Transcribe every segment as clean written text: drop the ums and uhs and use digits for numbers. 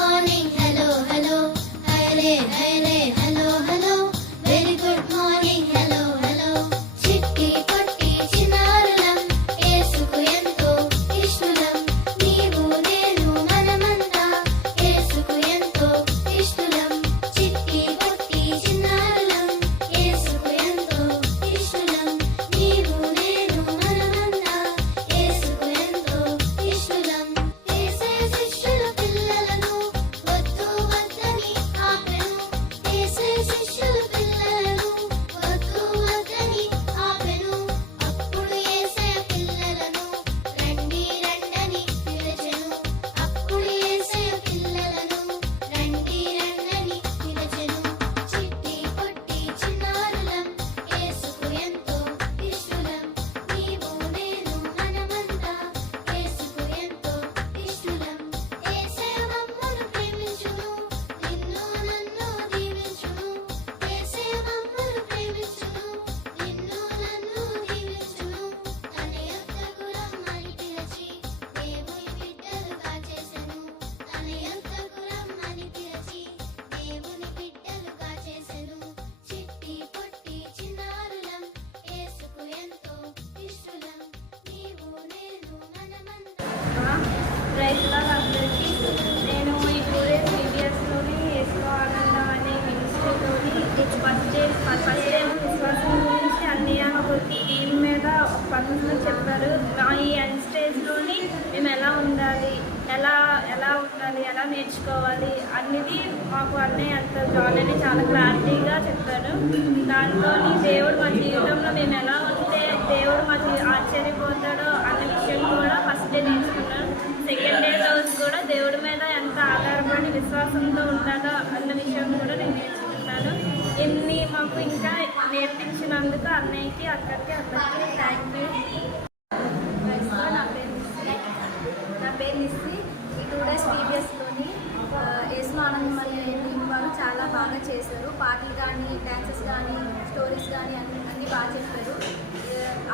Morning hello hello హైరే హైరే hello hello very good morning hello hello చిట్టి పొట్టి చిన్నారులం యేసుకు ఎంతో ఇష్టలం నీవు నేను మనమంతా యేసుకు ఎంతో ఇష్టలం చిట్టి పొట్టి చిన్నారులం యేసుకు ఎంతో ఇష్టలం నీవు నేను మనమంతా యేసుకు ఎంతో ఇష్టలం యేసయ్య శిష్యుల పిల్లలను వద్దు వద్దని ఆపెను యేసయ్య శిష్యుల పిల్లలను వద్దు వద్దని ఆపెను అప్పుడు యేసయ్య పిల్లలను రండి రండని పిలిచెను అప్పుడు యేసయ్య పిల్లలను రండి రండని పిలిచెను చిట్టి పొట్టి చిన్నారులం యేసుకు ఎంతో ఇష్టలం నీవు నేను మనమంతా యేసుకు ఎంతో ఇష్టలం యేసయ్య మమ్మును ప్రేమించును నిన్ను నన్ను దీవించును యేసయ్య మమ్మును ప్రేమించును నిన్ను నన్ను దీవించును తన యొద్దకు రమ్మని పిలిచి దేవుని బిడ్డలుగా చేసెను తన యొద్దకు రమ్మని పిలిచి దేవుని బిడ్డలుగా చేసెను చిట్టి పొట్టి చిన్నారులం యేసుకు ఎంతో ఇష్టలం నీవు నేను మనమంతా రైతులకు అందరికీ నేను ఈ 2 days పీడిఎస్లోని యేసు ఆనందం అనే మినిస్ట్రీతోని ఫస్ట్ డే విశ్వాసం గురించి అన్నయ్య ఒక టీం మీద ఒక పర్సన్ చెప్పారు. మా ఈ ఎండ్ స్టేజ్లోని మేము ఎలా ఉండాలి, ఎలా ఉండాలి, ఎలా నేర్చుకోవాలి అన్నది మాకు అన్నయ్య అంత జాన్ అని చాలా క్లారిటీగా చెప్పారు. దాంతో దేవుడు మా జీవితంలో మేము ఎలా ఉంటే దేవుడు మా ఆశ్చర్యపోతాడో అన్న విషయం కూడా ఫస్ట్ డే నేర్చుకున్నాను. సెకండ్ డే రోజు కూడా దేవుడి మీద ఎంత ఆధారపడి విశ్వాసంతో ఉండాలో అన్న విషయం కూడా నేను నేర్చుకున్నాను. ఇన్ని మాకు ఇంకా నేర్పించినందుకు అన్నయ్యకి అక్కడికి అందరికీ థ్యాంక్ యూ. నా పేరు నిస్సి. ఈ 2 days పీడిఎస్లోని యేసు ఆనందం అనే టీం వాళ్ళు చాలా బాగా చేశారు. పాటలు కానీ, డ్యాన్సెస్ కానీ, స్టోరీస్ కానీ అన్నీ బాగా చెప్పారు.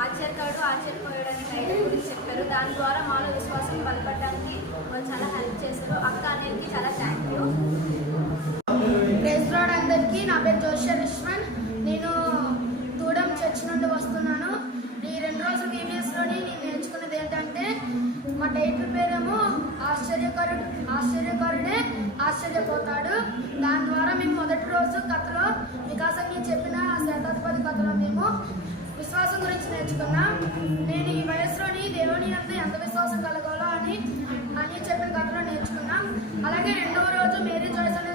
ఆశ్చర్యకాడు ఆశ్చర్యపోయడానికి ఐడియా గురించి చెప్పారు. దాని ద్వారా మాలో విశ్వాసం బలపడడానికి వాళ్ళు చాలా హెల్ప్ చేశారు. అక్క అనేది చాలా థ్యాంక్ యూ. ప్రైజ్ లార్డ్ అందరికీ. నా పేరు జోషియా విశ్వన్. నేను దూడం చర్చ్ నుండి వస్తున్నాను. ఈ 2 రోజుల పీడిఎస్లోని నేను నేర్చుకున్నది ఏంటంటే మా టైటిల్ పేరేమో ఆశ్చర్యకరుడే ఆశ్చర్యపోతాడు. దాని ద్వారా మేము మొదటి రోజు కథలో వికాసంగా చెప్పిన శతాధిపతి కథలో మేము విశ్వాసం గురించి నేర్చుకున్నాం. నేను ఈ వయసులోని దేవుని యందు ఎంత విశ్వాసం కలగాలో అని చెప్పిన కథలో నేర్చుకున్నాం. అలాగే 2వ రోజు మేరీ జాయ్స్ అనే